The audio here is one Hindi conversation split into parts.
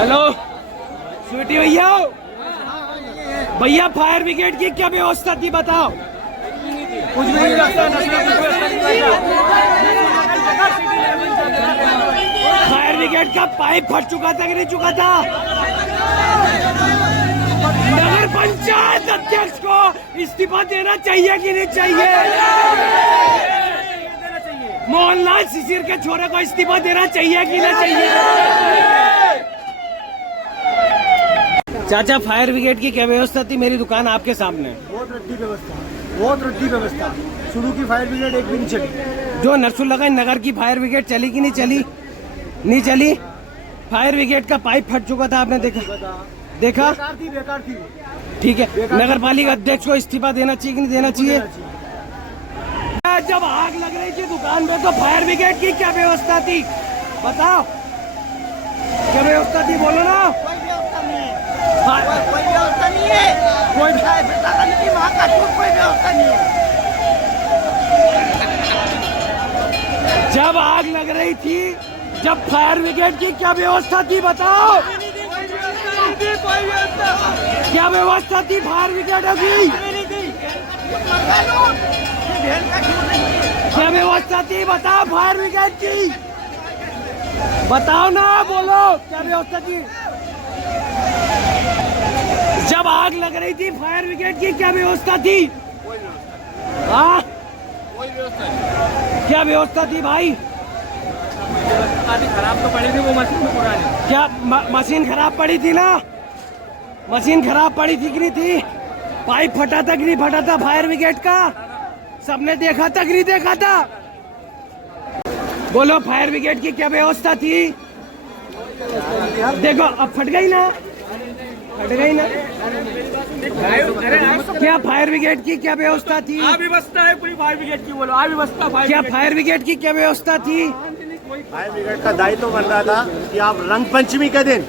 हेलो स्वीटी भैया, भैया फायर ब्रिगेड की क्या व्यवस्था थी बताओ। कुछ भी नहीं लगता, फायर ब्रिगेड का पाइप फट चुका था कि नहीं चुका था। नगर पंचायत अध्यक्ष को इस्तीफा देना चाहिए कि नहीं चाहिए। मोहनलाल शिशिर के छोरे को इस्तीफा देना चाहिए कि नहीं चाहिए। चाचा फायर ब्रिगेड की क्या व्यवस्था थी। मेरी दुकान आपके सामने। बहुत रद्दी व्यवस्था, बहुत रद्दी व्यवस्था। शुरू की फायर ब्रिगेड एक दिन चली। जो नरसुल्लागंज नगर की फायर ब्रिगेड चली कि नहीं चली। नहीं चली। फायर ब्रिगेड का पाइप फट चुका था, आपने देखा। बेकार थी, बेकार थी। ठीक है, नगर पालिका अध्यक्ष को इस्तीफा देना चाहिए कि नहीं देना चाहिए। जब आग लग रही थी दुकान में तो फायर ब्रिगेड की क्या व्यवस्था थी बताओ। क्या व्यवस्था थी बोलो ना। कोई व्यवस्था नहीं है, कोई व्यवस्था नहीं है, कोई व्यवस्था नहीं है। जब आग लग रही थी, जब फायर ब्रिगेड की क्या व्यवस्था थी बताओ। क्या व्यवस्था थी फायर ब्रिगेड की। क्या व्यवस्था थी बताओ फायर ब्रिगेड की। बताओ ना, बोलो क्या व्यवस्था थी। जब आग लग रही थी फायर ब्रिगेड की क्या व्यवस्था थी। हाँ, क्या व्यवस्था थी भाई। खराब तो पड़ी थी वो मशीन में पुरानी। क्या मशीन खराब पड़ी थी ना। मशीन खराब पड़ी थी कि नहीं थी। पाइप फटा था कि नहीं फटा था फायर ब्रिगेड का। सबने देखा था कि नहीं देखा था। बोलो फायर ब्रिगेड की क्या व्यवस्था थी। देखो अब फट गई ना, फट गई ना। क्या फायर ब्रिगेड की क्या व्यवस्था थी। व्यवस्था है पूरी फायर ब्रिगेड की, बोलो व्यवस्था। क्या फायर ब्रिगेड की क्या व्यवस्था थी। फायर ब्रिगेड का दायित्व बन रहा था कि आप रंग पंचमी के दिन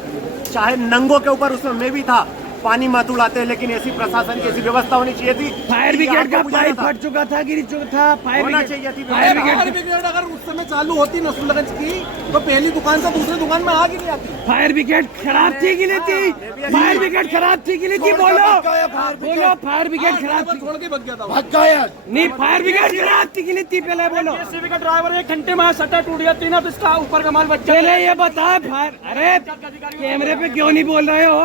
चाहे नंगों के ऊपर, उसमें मैं भी था, पानी मत उड़ाते, लेकिन ऐसी प्रशासन की ऐसी व्यवस्था होनी चाहिए थी। फायर ब्रिगेड का पाइप फट चुका था, गिर चुका था। फायर चाहिए थी। फायर ब्रिगेड अगर उस समय चालू होती नरसुल्लागंज की तो पहली दुकान से दूसरी दुकान में आग ही नहीं आती। फायर ब्रिगेड खराब थी कि नहीं थी। फायर ब्रिगेड खराब थी कि नहीं थी। बोलो बोलो फायर ब्रिगेड खराब थी। छोड़ के भाग गया था। नहीं, फायर ब्रिगेड खराब थी कि नहीं थी। पहले बोलो। जेसीबी का ड्राइवर 1 घंटे में शटर टूट गया, 3 इसका ऊपर का माल बच गया। पहले ये बताए फायर, अरे कैमरे पे क्यों नहीं बोल रहे हो।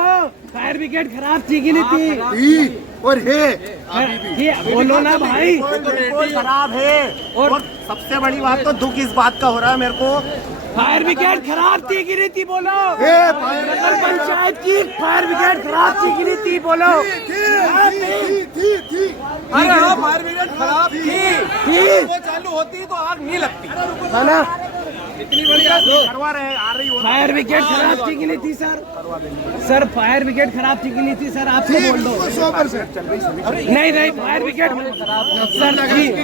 फायर ब्रिगेड खराब थी कि नहीं थी। और है ये बोलो ना भाई। बिल्कुल खराब है। और सबसे बड़ी बात तो दुख इस बात का हो रहा है मेरे को, फायर ब्रिगेड खराब थी कि नहीं थी। बोलो नगर पंचायत की फायर ब्रिगेड खराब थी कि नहीं थी। बोलो अरे हाँ, फायर ब्रिगेड खराब थी। वो चालू होती तो आग नहीं लगती है ना। इतनी बढ़िया करवा रहे हैं, आ रही हो। फायर ब्रिगेड खराब थी कि नहीं थी सर। सर फायर ब्रिगेड खराब थी कि नहीं थी। सर आपको बोल दो। 100% नहीं नहीं, फायर ब्रिगेड सर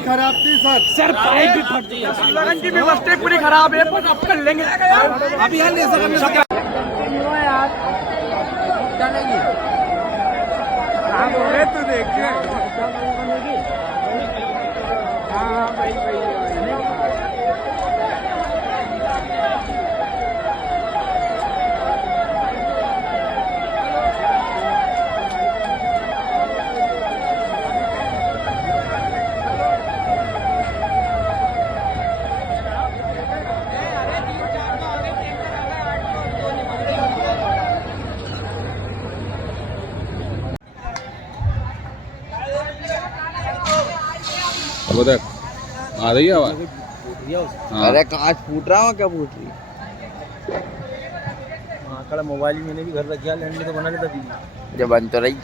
खराब थी सर। सर पाइप भी फट चुका। लगन की व्यवस्था पूरी खराब है, पर अब कर लेंगे। अभी यहाँ ले सकते तू देखिए। उधर आ रही है आवाज। हाँ। अरे कांच फूट रहा हो क्या फूट रही। कड़ा मोबाइल मैंने भी घर रख दिया, लैंड तो बना लेता दीदी। जब बन तो रही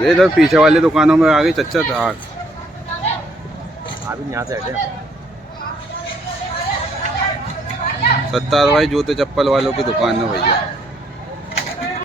ये इधर पीछे वाली दुकानों में आ गई चच्चा था आग। अभी यहाँ से हटे। सत्तार भाई जूते चप्पल वालों की दुकान है भैया।